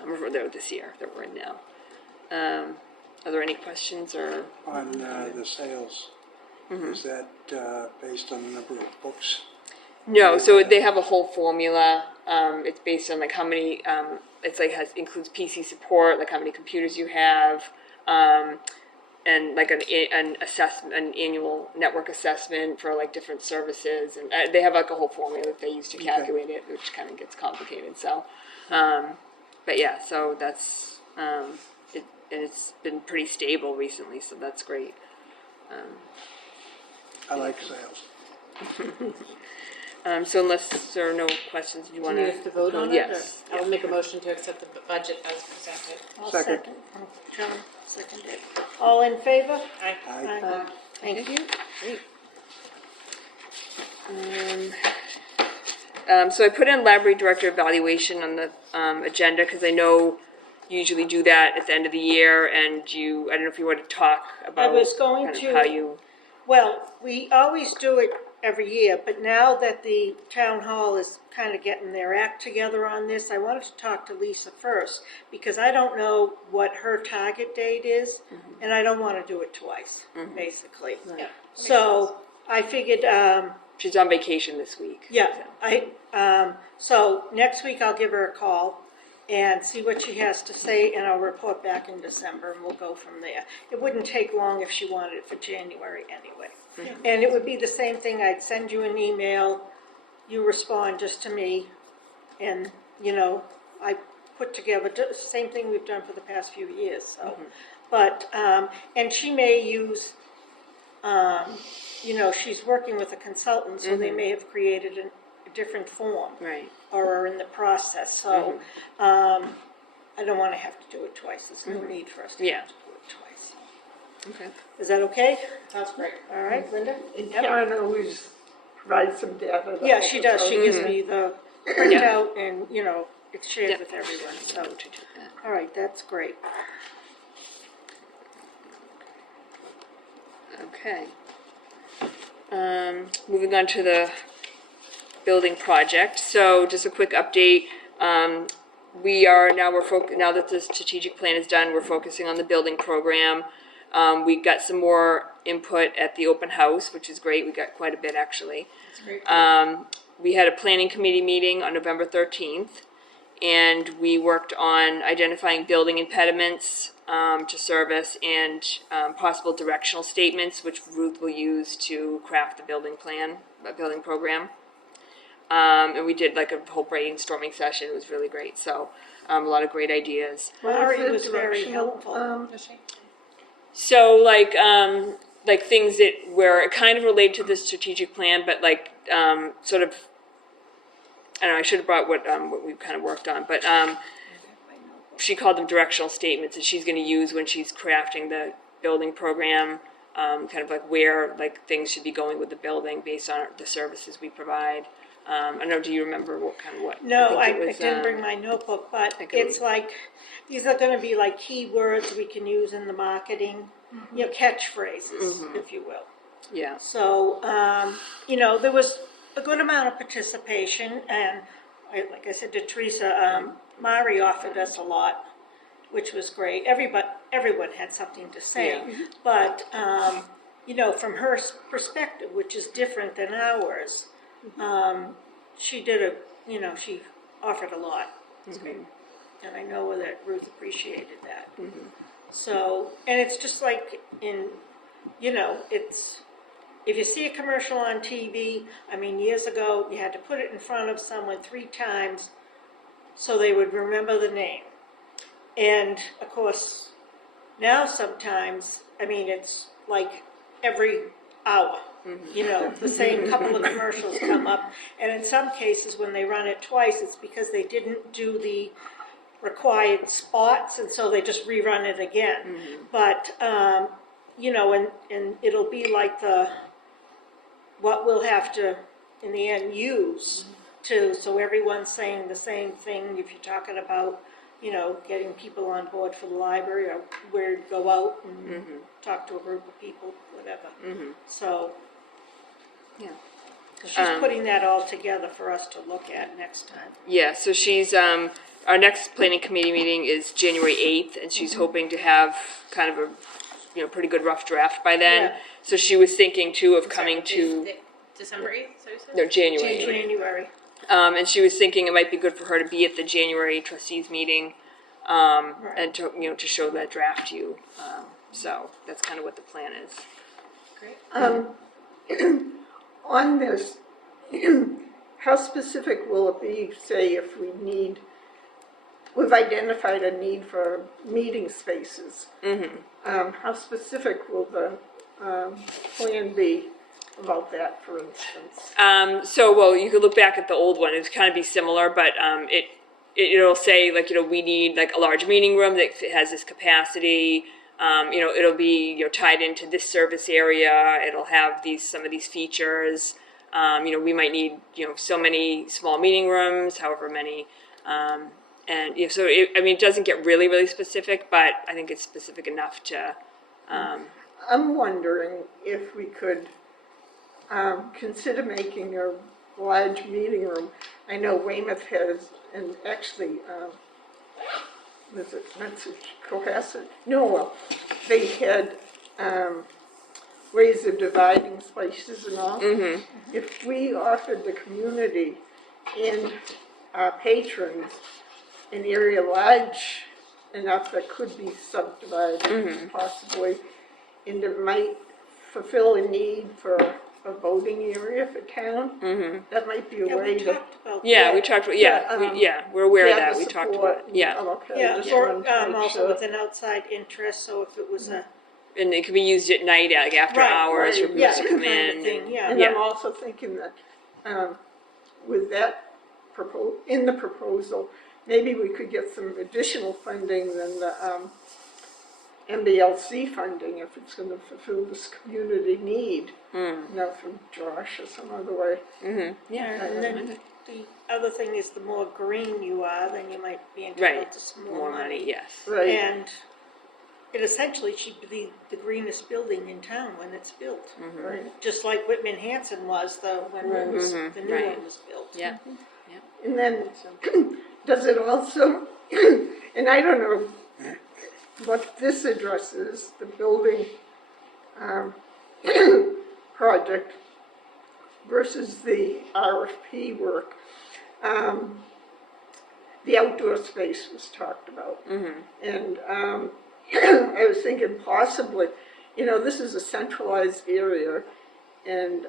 or this year that we're in now. Are there any questions or? On the sales, is that based on the number of books? No, so they have a whole formula. It's based on like how many. It's like includes PC support, like how many computers you have, and like an assessment, an annual network assessment for like different services, and they have like a whole formula that they use to calculate it, which kind of gets complicated. So, but yeah, so that's it, and it's been pretty stable recently, so that's great. I like sales. So unless there are no questions, do you Do want you have to vote on it? Yes. Or? I'll make a motion to accept the budget as presented. I'll Second. Oh, John seconded. All in favor? Aye. Aye. Thank you. Great. So I put in library director evaluation on the agenda because I know you usually do that at the end of the year, and I don't know if you want to talk about was going kind of to- how you. Well, we always do it every year, but now that the town hall is kind of getting their act together on this, I wanted to talk to Lisa first, because I don't know what her target date is, and I don't want to do it twice, basically. Yeah. So I figured, She's on vacation this week. yeah, so next week I'll give her a call and see what she has to say, and I'll report back in December, and we'll go from there. It wouldn't take long if she wanted it for January anyway. And it would be the same thing, I'd send you an email, you respond just to me, and, I put together, same thing we've done for the past few years, so. But, and she may use, she's working with a consultant, so they may have created a different form. Right. Or are in the process, so, I don't want to have to do it twice, there's no need for us to Yeah. have to do it twice. Okay. Is that okay? Sounds great. All right, Linda? And Yep. Karen always provides some data. to Yeah, help she us does. out. She gives me the printout and, you know, it's shared Yep. with everyone, so. All right, that's great. Okay. Moving on to the building project. So just a quick update. We are now now that the strategic plan is done, we're focusing on the building program. We got some more input at the open house, which is great. We got quite a bit actually. That's great. We had a planning committee meeting on November 13th, and we worked on identifying building impediments to service and possible directional statements, which Ruth will use to craft the building plan, building program. And we did like a whole brainstorming session. It was really great. So a lot of great ideas. Laurie Is it was very directional, helpful. So like things that were kind of related to the strategic plan, but like sort of, I don't know, I should have brought what we kind of worked on, but she called them directional statements that she's going to use when she's crafting the building program, kind of like where like things should be going with the building based on the services we provide. I don't know, do you remember what? No, I think it was, didn't bring my notebook, but think it it's like, these are gonna be like keywords we can use in the marketing, you know, catchphrases, if you will. Yeah. So, you know, there was a good amount of participation, and like I said to Teresa, Mari offered us a lot, which was great. Everyone had something to say, but, you know, from her perspective, which is different than ours, she did she offered a lot. And I know that Ruth appreciated that. So, and it's just like it's, if you see a commercial on TV, I mean, years ago, you had to put it in front of someone 3 times so they would remember the name. And of course, now sometimes, I mean, it's like every hour, you know, the same couple of commercials come up. And in some cases, when they run it twice, it's because they didn't do the required spots, and so they just rerun it again. But, you know, and it'll be like what we'll have to, in the end, use so everyone's saying the same thing. If you're talking about, you know, getting people on board for the library, or where to go out and talk to a group of people, whatever. So, Yeah. she's putting that all together for us to look at next time. Yeah, so she's, our next planning committee meeting is January 8th, and she's hoping to have kind of a, pretty good rough draft by then. Yeah. So she was thinking too of coming to, December 8th, so you said? no, January. January. And she was thinking it might be good for her to be at the January trustees meeting, and to, to show that draft to you. So that's kind of what the plan is. Great. On this, how specific will it be, say, if we've identified a need for meeting spaces? How specific will the plan be about that, for instance? Well, you could look back at the old one. It's kind of be similar, but it'll say like we need like a large meeting room that has this capacity. It'll be tied into this service area. It'll have some of these features. We might need so many small meeting rooms, however many. So it doesn't get really, really specific, but I think it's specific enough to. I'm wondering if we could consider making a large meeting room. I know Weymouth has, and actually, was it Cohasset? No, well, they had ways of dividing spaces and all. If we offered the community and our patrons an area large enough that could be subdivided, possibly, and it might fulfill a need for a voting area for town, that might be a Yeah, way we to. talked about Yeah, that. we talked. We're aware of that. We talked about it. Yeah. Okay, Yeah, just or wanted to make also sure. with an outside interest, so if it was a, And it could be used at night, like after Right, hours, right, for people yeah, to come kind of in. thing, yeah. And Yeah. I'm also thinking that with that in the proposal, maybe we could get some additional funding than the MBLC funding if it's gonna fulfill this community need. You know, through Josh or some other way. Yeah, and then the other thing is the more green you are, then you might be entitled Right. to some More money, yes. Right. And it essentially should be the greenest building in town when it's built. Right. Just like Whitman Hanson was, though, when it was, the new Right. one was built. Yeah. And then, does it also, and I don't know what this addresses, the building project versus the RFP work. The outdoor space was talked about. And I was thinking possibly, you know, this is a centralized area, and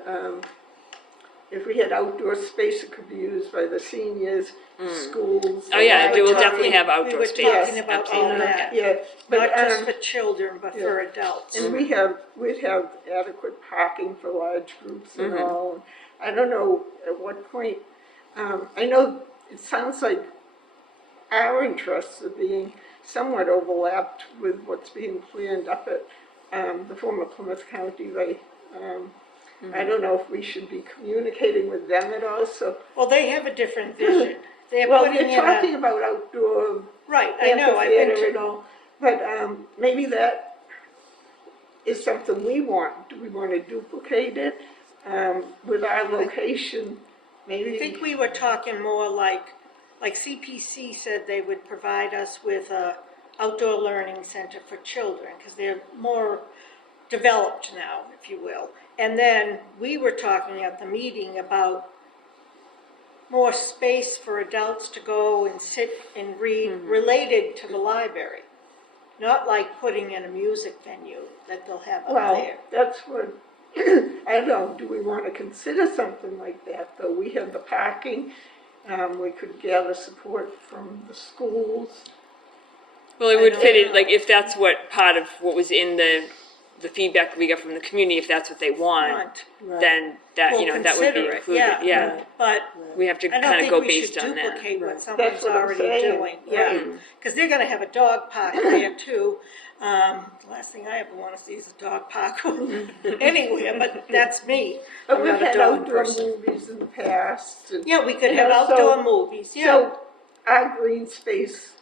if we had outdoor space, it could be used by the seniors, schools. Oh, yeah, We we were will talking- definitely have We outdoor were space. talking about all Absolutely. that, Yeah, but, not just for children, but for yeah. adults. and we'd have adequate parking for large groups and all. I don't know at what point, I know it sounds like our interests are being somewhat overlapped with what's being planned up at the former Plymouth County Way. I don't know if we should be communicating with them at all, so. Well, they have a different vision. They're Well, putting you're in a, talking about outdoor right, I know, I've been amphitheater and to, all, but maybe that is something we want. Do we want to duplicate it with our location? Maybe. I think we were talking more like CPC said they would provide us with a outdoor learning center for children, because they're more developed now, if you will. And then we were talking at the meeting about more space for adults to go and sit and read related to the library. Not like putting in a music venue that they'll have up Well, there. that's what, I don't know, do we want to consider something like that, though? We have the parking, we could gather support from the schools. Well, it I would don't fit in, know. like, if that's what part of what was in the feedback we got from the community, if that's what they want, then that, We'll you know, that would be consider it, included, yeah. yeah. But We have to I don't kind of think go we based should on that. duplicate what That's someone's what I'm already saying, doing, yeah. right. Because they're gonna have a dog park there too. The last thing I ever wanna see is a dog park anywhere, but that's me. But I'm we've not a had dog outdoor person. movies in the past. And, Yeah, we could you have know, outdoor so- movies, yeah. So our green space,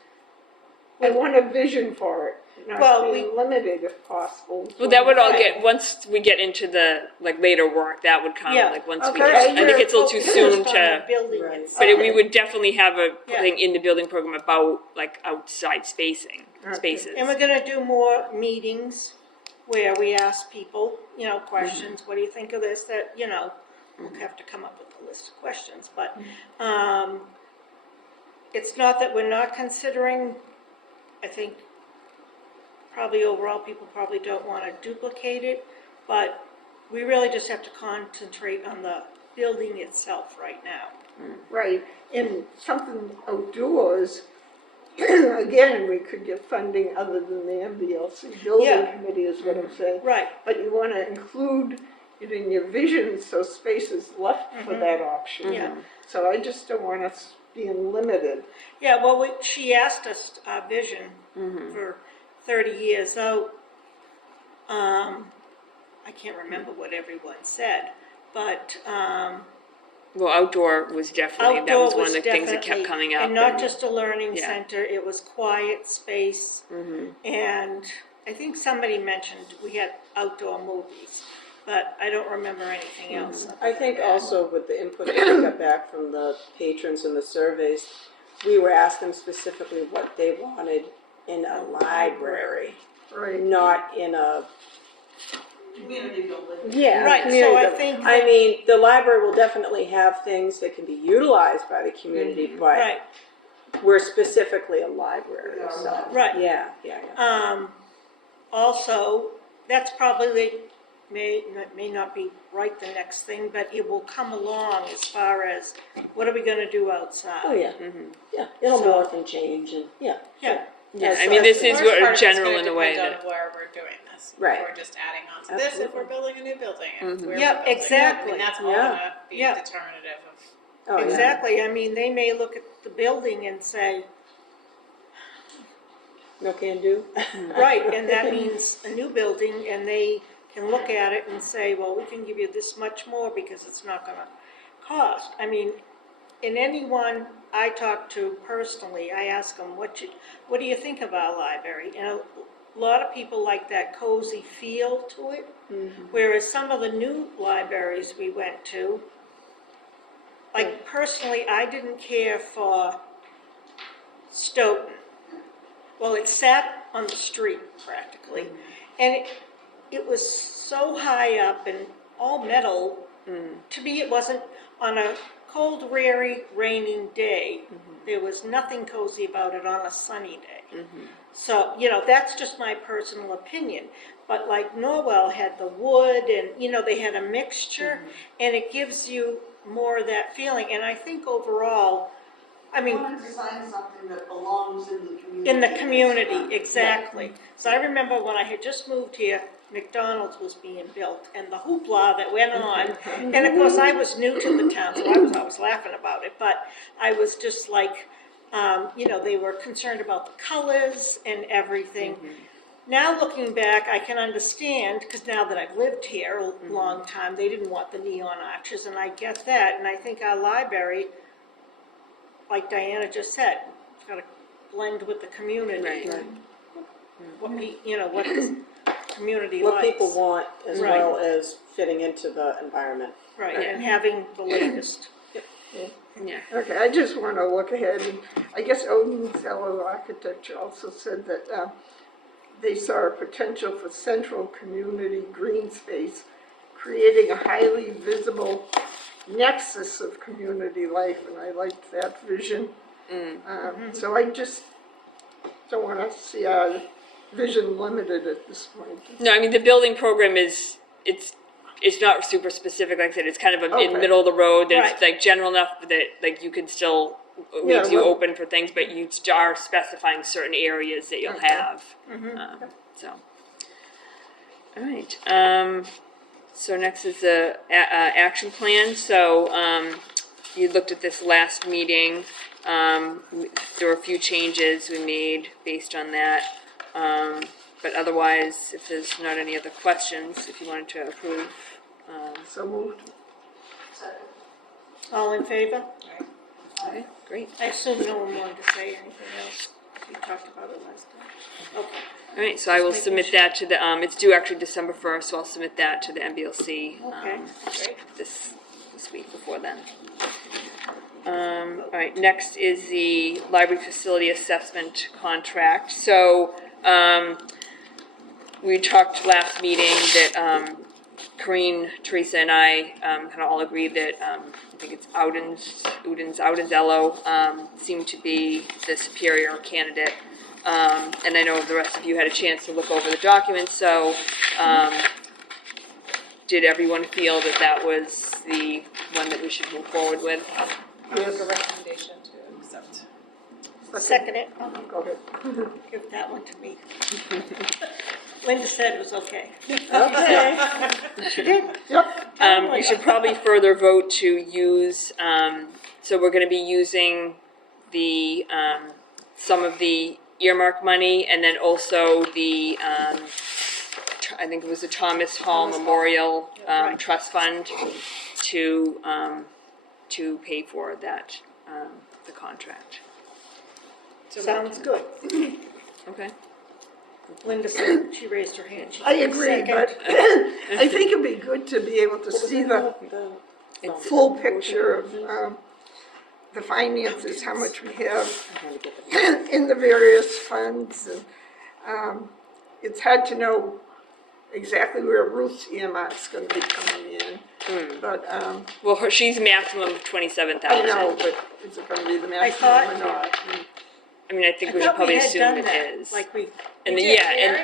I want a vision for it, Well, not being limited if possible. Well, that would all Right. get, once we get into the, like, later work, that would come, Yeah. like, once we Okay. get, I think it's a little too Focused soon on the to, building Right. itself. but we Okay. would definitely have a Yeah. thing in the building program about, like, outside spacing, Okay. spaces. And we're gonna do more meetings where we ask people, you know, questions, what do you think of this, that, you know, we'll have to come up with a list of questions, but, it's not that we're not considering, I think, probably overall, people probably don't wanna duplicate it, but we really just have to concentrate on the building itself right now. Right, and something outdoors, again, we could get funding other than the MBLC building Yeah. committee is what I'm saying. Right, But you want to include it in your vision so space is left for that option. yeah. So I just don't want us being limited. Yeah, well, she asked us our vision for 30 years out. I can't remember what everyone said, but Well, outdoor was definitely, that outdoor was one was of the things that definitely, kept coming up. and not just a learning Yeah. center, it was quiet space. And I think somebody mentioned we had outdoor movies, but I don't remember anything else. I think also with the input that we got back from the patrons and the surveys, we were asking specifically what they wanted in a library, Right. not in a, Community building. yeah. Right, so community I building. think I that- mean, the library will definitely have things that can be utilized by the community, but Right, we're specifically a library, Yeah. so. Right. Yeah. also, that's probably, may not be right the next thing, but it will come along as far as, what are we gonna do outside? Oh, yeah. Yeah, it'll So- morph and change and, yeah. Yeah, Yeah, Yes, I mean, this so- is The worst part what is general it's in gonna a way depend that, on where we're doing this. Right. If we're just adding on to this, if Absolutely. we're building a new building, if we're Yep, building. exactly. I mean, that's all Yeah. gonna be Yeah. determinative of. Oh, yeah. exactly. I mean, they may look at the building and say, No can do? Right, and that means a new building, and they can look at it and say, well, we can give you this much more because it's not gonna cost. I mean, in anyone I talk to personally, I ask them, what do you think of our library? And a lot of people like that cozy feel to it, whereas some of the new libraries we went to, like personally, I didn't care for Stoughton. Well, it sat on the street practically, and it was so high up and all metal. To me, it wasn't on a cold, dreary, raining day. There was nothing cozy about it on a sunny day. So, that's just my personal opinion. But like Norwell had the wood and, they had a mixture, and it gives you more of that feeling. And I think overall, You want to design something that belongs in the community. in the community, exactly. So I remember when I had just moved here, McDonald's was being built, and the hoopla that went on. And of course, I was new to the town, so I was always laughing about it. But I was just like, they were concerned about the colors and everything. Now looking back, I can understand, because now that I've lived here a long time, they didn't want the neon arches, and I get that. And I think our library, like Diana just said, it's got to blend with the community. Right. What what the community What likes. people want as Right. well as fitting into the environment. Right, and having the latest. Yeah. Okay, I just want to look ahead, and I guess Odenzello Architecture also said that they saw a potential for central community green space, creating a highly visible nexus of community life, and I liked that vision. So I just don't want to see our vision limited at this point. No, I mean, the building program it's not super specific. Like I said, it's kind of in Okay. the middle of the road. That Right. It's like general enough that like you can still Yeah, leaves you well- open for things, but you are specifying certain areas that you'll Okay. have. So, all right. So next is the action plan. So you looked at this last meeting. There were a few changes we made based on that. But otherwise, if there's not any other questions, if you wanted to approve. So moved. Second. All in favor? Okay, great. I assume no one wanted to say anything else. We talked about it last time. Okay. All right, so I will Just submit making that to the, it's due actually December 1st, so I'll submit that to the MBLC Okay, great. this week before then. All right, next is the library facility assessment contract. So we talked last meeting that Corinne, Teresa, and I kind of all agreed that I think it's Audenzello seemed to be the superior candidate. And I know the rest of you had a chance to look over the documents, so did everyone feel that that was the one that we should move forward with? I make a recommendation to accept. Second it. Oh, Go ahead. give that one to me. Linda said it was okay. Okay. She did. Yep. You should probably further vote to use, so we're gonna be using the, some of the earmark money, and then also the, I think it was the Thomas Hall Memorial Right. Trust Fund to pay for that, the contract. Sounds good. Okay. Linda said, she raised her hand. She I said agree, second. but I think it'd be good to be able to see the full picture of the finances, how much we have in the various funds. And it's hard to know exactly where Ruth's earmark's going to be coming in. But Well, she's maximum of 27,000. I know, but is it going to be the I thought maximum or not? I mean, I think I we should thought probably had assume done it that, is. like we, And We the, did. yeah, We and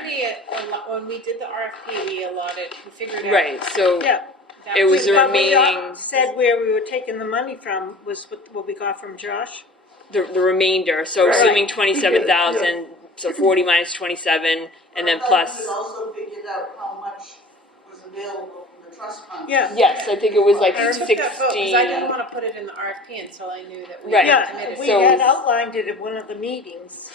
already, when we did the RFP, we allotted, we figured out. right. So yeah. that it was the But we remaining, said where we were taking the money from was what we got from Josh. the remainder. So Right. assuming Yeah. 27,000, so 40 minus 27, and then I thought plus. you had also figured out how much was available from the trust fund. Yeah. Yes, I think it was like I took that vote, 16. because I didn't want to put it in the RFP until I knew that we Right. had Yeah, committed. we So- had outlined it at one of the meetings.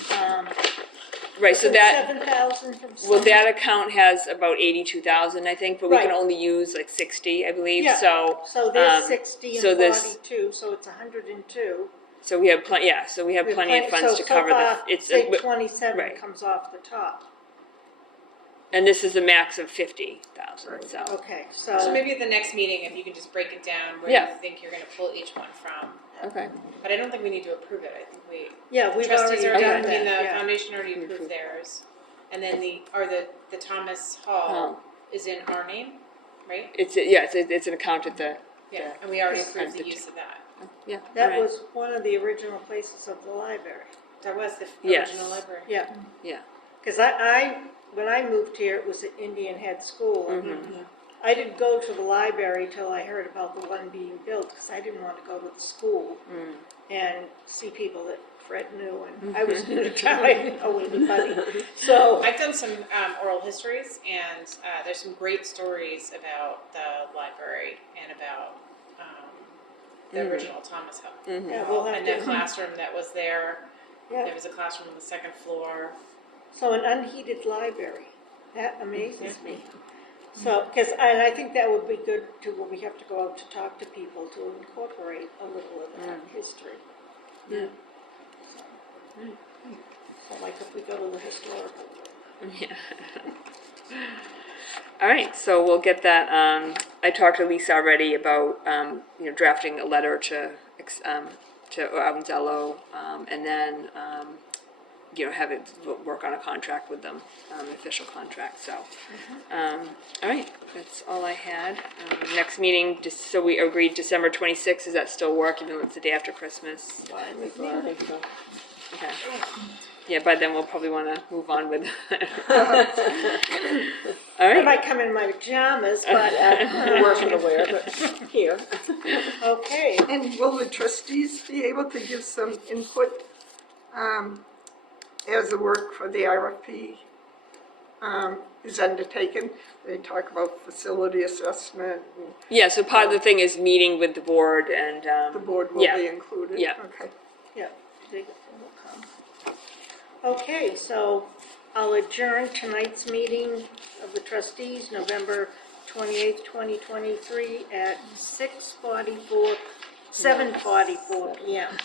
Right, so that, 7,000 from well, some- that account has about 82,000, I think, but we can Right. only use like 60, I believe, Yeah. so. So there's um, 60 so and this- 42, so it's 102. So we have plenty, yeah, so we have plenty of funds to cover the, it's, Say 27 right. comes off the top. and this is a max of 50,000, so. Okay, So maybe at the next meeting, if you can just break it down where Yeah. you think you're gonna pull each one from. Okay. But I don't think we need to approve it, I think we, yeah, we've trustees already already, done I mean, that, the yeah. foundation already approved theirs. And then the Thomas Hall is in our name, right? It's, yeah, it's an account at the, Yeah, and we already Yes. approved the use of that. yeah. That alright. was one of the original places of the library. That was the Yes. original library. Yeah. Yeah. Because when I moved here, it was at Indian Head School. And Mm-hmm. I didn't go to the library till I heard about the one being built, because I didn't want to go to the school Mm. and see people that Fred knew, and I was new to town, I didn't know anybody. So, I've done some oral histories, and there's some great stories about the library and about the original Thomas Hall. yeah, we'll have And the to, classroom that was there. There yeah. was a classroom on the second floor. So an unheated library, that amazes me. So, and I think that would be good to, when we have to go out to talk to people, to incorporate a little of that history. Yeah. So like if we go to the historical. Yeah. All right, so we'll get that. I talked to Lisa already about drafting a letter to Avanzello, and then have it work on a contract with them, an official contract. So, all right, that's all I had. Next meeting, just so we agreed, December 26th. Does that still work, even though it's the day after Christmas? Fine with me. I think so. Okay. Yeah, by then we'll probably want to move on with. All I right. might come in my pajamas, but, Worse to wear, but here. okay. And will the trustees be able to give some input as the work for the RFP is undertaken? They talk about facility assessment, and Yeah. So part of the thing is meeting with the board and. the board will Yeah. be included? Yeah. Okay. Yeah, they will come. Okay, so I'll adjourn tonight's meeting of the trustees, November 28th, 2023 at 7:44 p.m.